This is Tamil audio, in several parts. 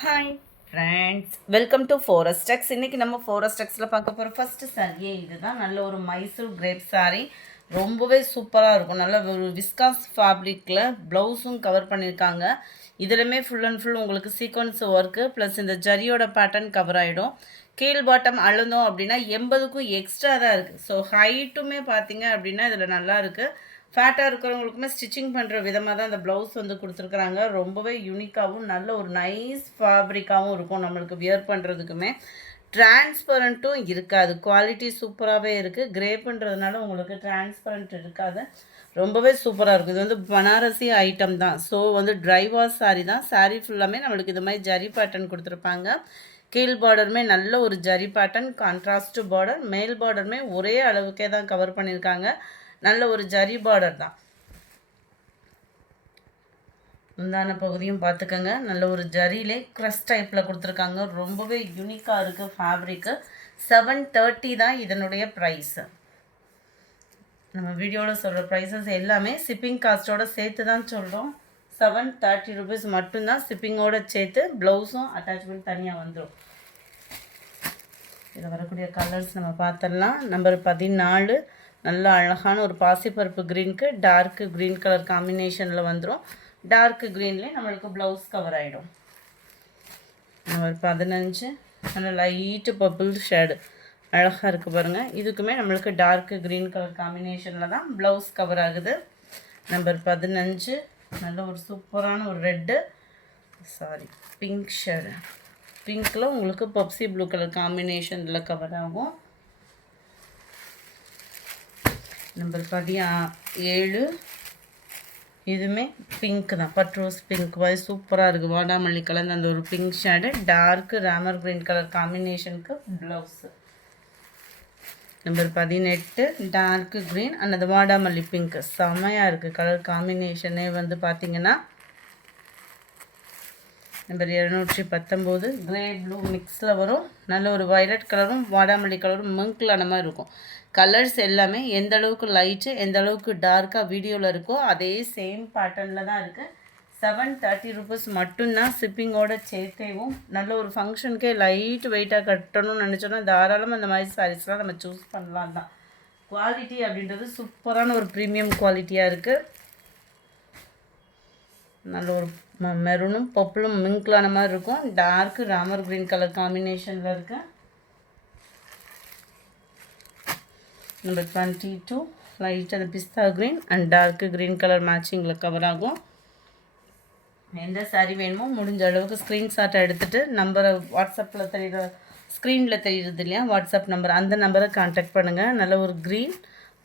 Hi friends, welcome to Forestex. இன்றைக்கி நம்ம ஃபோரஸ்டெக்ஸில் பார்க்க போகிற ஃபஸ்ட்டு சாரியே இதுதான். நல்ல ஒரு மைசூர் கிரேப் சாரீ, ரொம்பவே சூப்பராக இருக்கும். நல்ல ஒரு விஸ்காஸ் ஃபேப்ரிக்கில் ப்ளவுஸும் கவர் பண்ணியிருக்காங்க. இதிலுமே ஃபுல் அண்ட் ஃபுல் உங்களுக்கு சீக்வன்ஸ் ஒர்க்கு ப்ளஸ் இந்த ஜரியோட பேட்டர்ன் கவர் ஆகிடும். கீழ் பாட்டம் அழுந்தோம் அப்படின்னா 80க்கும் எக்ஸ்ட்ரா தான் இருக்குது. ஸோ ஹைட்டுமே பார்த்தீங்க அப்படின்னா இதில் நல்லா இருக்குது. ஃபேட்டாக இருக்கிறவங்களுக்குமே ஸ்டிச்சிங் பண்ணுற விதமாக தான் அந்த ப்ளவுஸ் வந்து கொடுத்துருக்குறாங்க. ரொம்பவே யூனிக்காகவும் நல்ல ஒரு நைஸ் ஃபேப்ரிக்காகவும் இருக்கும். நம்மளுக்கு வியர் பண்ணுறதுக்குமே டிரான்ஸ்பரண்ட்டும் இருக்காது. குவாலிட்டி சூப்பராகவே இருக்குது. கிரேப்புன்றதுனால உங்களுக்கு டிரான்ஸ்பரண்ட் இருக்காது. ரொம்பவே சூப்பராக இருக்கும். இது வந்து பனாரசி ஐட்டம் தான். ஸோ வந்து ட்ரை வாஷ் சாரீ தான். சாரீ ஃபுல்லாமே நம்மளுக்கு இது மாதிரி ஜரி பேட்டர்ன் கொடுத்துருப்பாங்க. கீழ் பார்டருமே நல்ல ஒரு ஜரி பேட்டர்ன், கான்ட்ராஸ்ட் பார்டர். மேல் பார்டருமே ஒரே அளவுக்கே தான் கவர் பண்ணியிருக்காங்க. நல்ல ஒரு ஜரி பார்டர் தான். முந்தான பகுதியும் பார்த்துக்கோங்க. நல்ல ஒரு ஜரியிலே க்ரஷ் டைப்பில் கொடுத்துருக்காங்க. ரொம்பவே யூனிக்காக இருக்குது ஃபேப்ரிக்கு. 730 தான் இதனுடைய ப்ரைஸு. நம்ம வீடியோவில் சொல்கிற ப்ரைஸஸ் எல்லாமே ஷிப்பிங் காஸ்ட்டோடு சேர்த்து தான் சொல்கிறோம். 730 ருபீஸ் மட்டும்தான் ஷிப்பிங்கோடு சேர்த்து. ப்ளவுஸும் அட்டாச்மெண்ட் தனியாக வந்துடும். இதில் வரக்கூடிய கலர்ஸ் நம்ம பார்த்துடலாம். நம்பர் 14 நல்ல அழகான ஒரு பாசிப்பருப்பு க்ரீனுக்கு டார்க்கு க்ரீன் கலர் காம்பினேஷனில் வந்துடும். டார்க்கு க்ரீன்லேயே நம்மளுக்கு ப்ளவுஸ் கவர் ஆகிடும். நம்பர் 15 நல்ல லைட்டு பர்பிள் ஷேடு அழகாக இருக்குது பாருங்கள். இதுக்குமே நம்மளுக்கு டார்க்கு க்ரீன் கலர் காம்பினேஷனில் தான் ப்ளவுஸ் கவர் ஆகுது. நம்பர் 15 நல்ல ஒரு சூப்பரான ஒரு பிங்க் ஷேடு. பிங்க்கில் உங்களுக்கு பப்சி ப்ளூ கலர் காம்பினேஷனில் கவர் ஆகும். நம்பர் 17 இதுவுமே பிங்க் தான். பட்ரோஸ் பிங்க் மாதிரி சூப்பராக இருக்குது. வாடாமல்லி கலந்து அந்த ஒரு pink shade, dark Ramar green colour காம்பினேஷனுக்கு ப்ளவுஸு. நம்பர் 18 டார்க்கு க்ரீன் அந்த வாடாமல்லி பிங்க்கு செம்மையாக இருக்குது. கலர் காம்பினேஷனே வந்து பார்த்திங்கன்னா நம்பர் 219 கிரே ப்ளூ மிக்ஸில் வரும். நல்ல ஒரு வைலட் கலரும் வாடாமல்லி கலரும் மிங்க்லான மாதிரி இருக்கும். கலர்ஸ் எல்லாமே எந்த அளவுக்கு லைட்டு எந்த அளவுக்கு டார்க்காக வீடியோவில் இருக்கோ அதே சேம் பேட்டர்னில் தான் இருக்குது. 730 ருபீஸ் மட்டும்தான் ஷிப்பிங்கோட சேர்த்தேவும். நல்ல ஒரு ஃபங்க்ஷனுக்கே லைட் வெயிட்டாக கட்டணும்னு நினச்சோன்னா தாராளமாக அந்த மாதிரி சாரீஸ்லாம் நம்ம சூஸ் பண்ணலாம் தான். குவாலிட்டி அப்படின்றது சூப்பரான ஒரு ப்ரீமியம் குவாலிட்டியாக இருக்குது. நல்ல ஒரு மெரூனும் பர்பிளும் மிங்க்லான மாதிரி இருக்கும். டார்க்கு ராமர் க்ரீன் கலர் காம்பினேஷனில் இருக்குது. நம்பர் 22 லைட் அந்த பிஸ்தா green and dark green colour மேட்சிங்கில் கவர் ஆகும். எந்த சாரீ வேணுமோ முடிஞ்ச அளவுக்கு ஸ்க்ரீன்ஷாட்டை எடுத்துகிட்டு நம்பரை வாட்ஸ்அப்பில் தெரியுற ஸ்க்ரீனில் தெரியுறது இல்லையா வாட்ஸ்அப் நம்பர், அந்த நம்பரை கான்டாக்ட் பண்ணுங்கள். நல்ல ஒரு க்ரீன்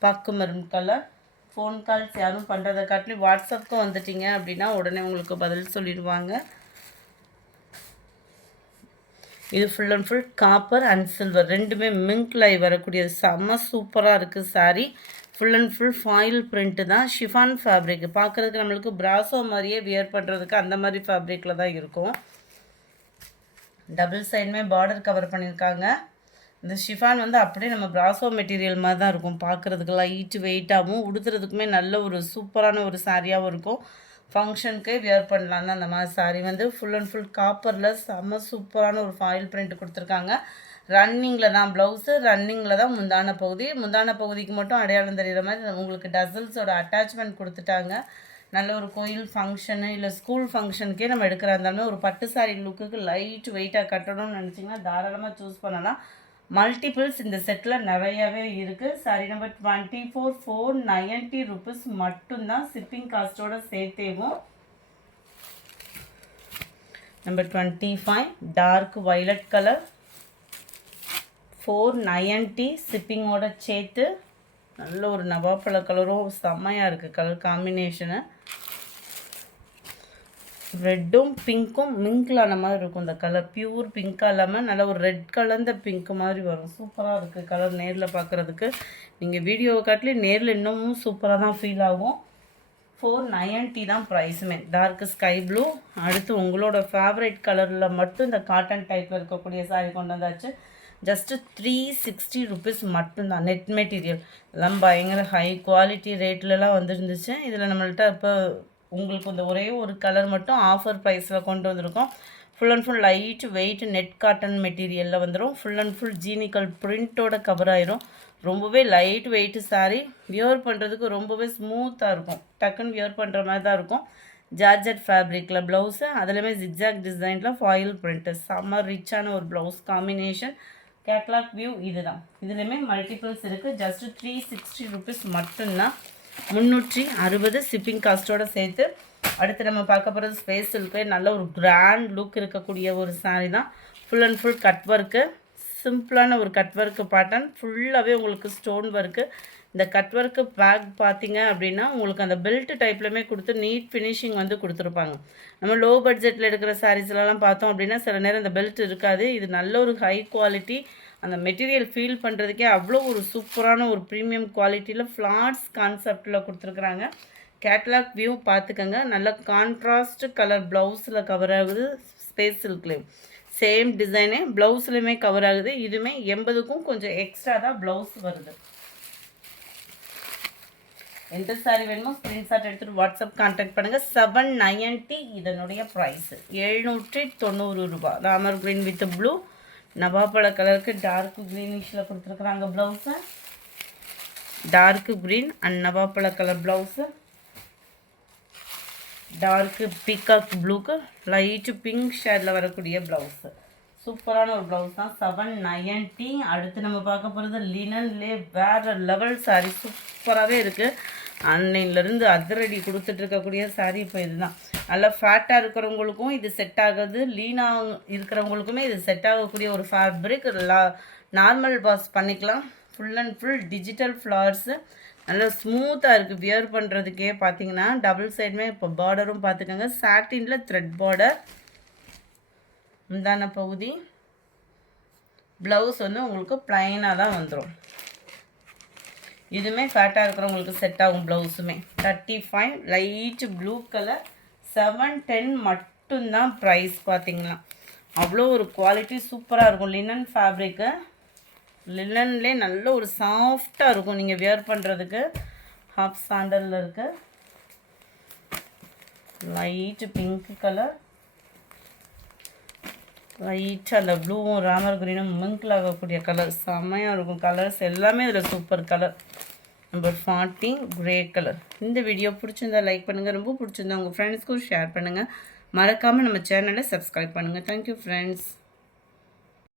பாக்கு மெரூன் கலர். ஃபோன் கால்ஸ் யாரும் பண்ணுறதை காட்டிலும் வாட்ஸ்அப்புக்கு வந்துட்டிங்க அப்படின்னா உடனே உங்களுக்கு பதில் சொல்லிடுவாங்க. இது full and full copper and silver ரெண்டுமே மிங்க்ல வரக்கூடியது. செம்ம சூப்பராக இருக்குது sari. Full and full foil print தான். ஷிஃபான் ஃபேப்ரிக் பார்க்குறதுக்கு நம்மளுக்கு பிராசோ மாதிரியே வியர் பண்ணுறதுக்கு அந்த மாதிரி ஃபேப்ரிக்கில் தான் இருக்கும். டபுள் சைடுமே பார்டர் கவர் பண்ணியிருக்காங்க. இந்த ஷிஃபான் வந்து அப்படியே நம்ம பிராசோ மெட்டீரியல் மாதிரி தான் இருக்கும். பார்க்குறதுக்கு லைட்டு வெயிட்டாகவும் உடுத்துறதுக்குமே நல்ல ஒரு சூப்பரான ஒரு சாரியாகவும் இருக்கும். ஃபங்க்ஷனுக்கே வியர் பண்ணலாம் தான் அந்த மாதிரி சாரீ வந்து ஃபுல் அண்ட் ஃபுல் காப்பரில் செம்ம சூப்பரான ஒரு ஃபாயில் பிரிண்ட் கொடுத்துருக்காங்க. ரன்னிங்கில் தான் ப்ளவுஸு, ரன்னிங்கில் தான் முந்தான பகுதி. முந்தான பகுதிக்கு மட்டும் அடையாளம் தெரிகிற மாதிரி உங்களுக்கு டசல்ஸோட அட்டாச்மெண்ட் கொடுத்துட்டாங்க. நல்ல ஒரு கோயில் ஃபங்க்ஷனு இல்லை ஸ்கூல் ஃபங்க்ஷனுக்கே நம்ம எடுக்கிறா இருந்தாலுமே ஒரு பட்டு சாரீ லுக்குக்கு லைட் வெயிட்டாக கட்டணும்னு நினச்சிங்கன்னா தாராளமாக சூஸ் பண்ணலாம். மல்டிபிள்ஸ் இந்த செட்டில் நிறையாவே இருக்குது. சாரி நம்பர் 24 490 ருபீஸ் மட்டும்தான் ஷிப்பிங் காஸ்ட்டோட சேர்த்தேவும். நம்பர் 25 டார்க் வைலட் கலர் 490 ஷிப்பிங்கோட சேர்த்து. நல்ல ஒரு நவாப்பழ கலரும் செம்மையாக இருக்குது கலர் காம்பினேஷனு. ரெட்டும் பிங்க்கும் மிங்க்லான மாதிரி இருக்கும். இந்த கலர் பியூர் பிங்காக இல்லாமல் நல்ல ஒரு ரெட் கலர்ந்த பிங்க் மாதிரி வரும். சூப்பராக இருக்குது கலர். நேரில் பார்க்குறதுக்கு நீங்கள் வீடியோவை காட்டிலே நேரில் இன்னமும் சூப்பராக தான் ஃபீல் ஆகும். 490 தான் ப்ரைஸுமே. Dark sky blue. அடுத்து உங்களோட ஃபேவரட் கலரில் மட்டும் இந்த காட்டன் டைப்பில் இருக்கக்கூடிய சாரீ கொண்டு வந்தாச்சு. ஜஸ்ட்டு 360 ருபீஸ் மட்டும்தான். நெட் மெட்டீரியல் எல்லாம் பயங்கர ஹை குவாலிட்டி ரேட்லலாம் வந்துருந்துச்சு. இதில் நம்மள்கிட்ட இப்போ உங்களுக்கு இந்த ஒரே ஒரு கலர் மட்டும் ஆஃபர் ப்ரைஸில் கொண்டு வந்திருக்கோம். Full and full light weight net cotton மெட்டீரியலில் வந்துடும். ஃபுல் அண்ட் ஃபுல் ஜீனிக்கல் பிரிண்ட்டோட கவர் ஆயிரும். ரொம்பவே லைட் வெயிட் சாரீ, வியர் பண்ணுறதுக்கு ரொம்பவே ஸ்மூத்தாக இருக்கும். டக்குன்னு வியர் பண்ணுற மாதிரி தான் இருக்கும். ஜார்ஜெட் ஃபேப்ரிக்கில் ப்ளவுஸு, அதுலேயுமே ஜிக்ஜாக் டிசைனில் ஃபாயில் பிரிண்ட்டு, செம்ம ரிச்சான ஒரு ப்ளவுஸ் காம்பினேஷன். கேட்லாக் வியூ இதுதான். இதுலேயுமே மல்டிபிள்ஸ் இருக்குது. ஜஸ்ட்டு 360 ருபீஸ் மட்டும்தான், 360 ஷிப்பிங் காஸ்ட்டோடு சேர்த்து. அடுத்து நம்ம பார்க்க போகிறது ஸ்பேஸ் சில்க்கு. நல்ல ஒரு கிராண்ட் லுக் இருக்கக்கூடிய ஒரு சாரீ தான். Full and full cut work, சிம்பிளான ஒரு கட் ஒர்க்கு பேட்டர்ன், ஃபுல்லாகவே உங்களுக்கு ஸ்டோன் ஒர்க்கு. இந்த கட் ஒர்க்கு பேக் பார்த்தீங்க அப்படின்னா உங்களுக்கு அந்த பெல்ட் டைப்லையுமே கொடுத்து நீட் ஃபினிஷிங் வந்து கொடுத்துருப்பாங்க. நம்ம லோ பட்ஜெட்டில் எடுக்கிற சாரீஸ்லாம் பார்த்தோம் அப்படின்னா சில நேரம் இந்த பெல்ட் இருக்காது. இது நல்ல ஒரு ஹை குவாலிட்டி, அந்த மெட்டீரியல் ஃபீல் பண்ணுறதுக்கே அவ்வளோ ஒரு சூப்பரான ஒரு ப்ரீமியம் குவாலிட்டியில் ஃப்ளாட்ஸ் கான்செப்டில் கொடுத்துருக்குறாங்க. கேட்லாக் வியூ பார்த்துக்கங்க. நல்ல கான்ட்ராஸ்ட் கலர் ப்ளவுஸில் கவர் ஆகுது. ஸ்பேஸ் சில்க்லேயும் சேம் டிசைனே ப்ளவுஸ்லையுமே கவர் ஆகுது. இதுவுமே 80க்கும் கொஞ்சம் எக்ஸ்ட்ரா தான் ப்ளவுஸ் வருது. எந்த சாரீ வேணுமோ ஸ்க்ரீன்ஷாட் எடுத்துகிட்டு வாட்ஸ்அப் கான்டாக்ட் பண்ணுங்கள். 790 இதனுடைய ப்ரைஸு 790 ரூபா. ராமர் க்ரீன் வித் ப்ளூ, நவாப்பழ கலருக்கு டார்க் க்ரீனிஷில் கொடுத்துருக்குறாங்க ப்ளவுஸு. டார்க் க்ரீன் அண்ட் நவாப்பழ கலர் ப்ளவுஸு, டார்க்கு பீகாக் ப்ளூக்கு லைட்டு பிங்க் ஷேடில் வரக்கூடிய ப்ளவுஸு. சூப்பரான ஒரு ப்ளவுஸ் தான். 790. அடுத்து நம்ம பார்க்க போகிறது லினன்லேயே வேறு லெவல் சாரீ, சூப்பராகவே இருக்குது. ஆன்லைன்லேருந்து அதிரடி கொடுத்துட்டு இருக்கக்கூடிய சாரீ இப்போ இதுதான். நல்லா ஃபேட்டாக இருக்கிறவங்களுக்கும் இது செட் ஆகுது, லீனாக இருக்கிறவங்களுக்குமே இது செட் ஆகக்கூடிய ஒரு ஃபேப்ரிக். நார்மல் வாஷ் பண்ணிக்கலாம். Full and full digital flowers, நல்லா ஸ்மூத்தாக இருக்குது வியர் பண்ணுறதுக்கே. பார்த்தீங்கன்னா டபுள் சைடுமே இப்போ பார்டரும் பார்த்துக்கோங்க. சாட்டினில் த்ரெட் பார்டர், முந்தான பகுதி. ப்ளவுஸ் வந்து உங்களுக்கு ப்ளைனாக தான் வந்துடும். இதுவுமே ஃபேட்டாக இருக்கிறவங்களுக்கு செட் ஆகும் ப்ளவுஸுமே. 35 லைட் ப்ளூ கலர், 710 மட்டும்தான் ப்ரைஸ். பார்த்தீங்களா அவ்வளோ ஒரு குவாலிட்டி சூப்பராக இருக்கும். லினன் ஃபேப்ரிக்கு, லினன்லேயே நல்ல ஒரு சாஃப்டாக இருக்கும் நீங்கள் வியர் பண்ணுறதுக்கு. ஹாஃப் சாண்டலில் இருக்குது. லைட்டு பிங்க் கலர், லைட்டாக அந்த ப்ளூவும் ராமர் க்ரீனும் மிங்கிள் ஆகக்கூடிய கலர், செம்மையாக இருக்கும். கலர்ஸ் எல்லாமே இதில் super colour. Number 40 grey colour. இந்த வீடியோ பிடிச்சிருந்தா லைக் பண்ணுங்கள், ரொம்ப பிடிச்சிருந்தா உங்கள் ஃப்ரெண்ட்ஸ்க்கும் ஷேர் பண்ணுங்கள். மறக்காமல் நம்ம சேனலை சப்ஸ்கிரைப் பண்ணுங்கள். Thank you friends.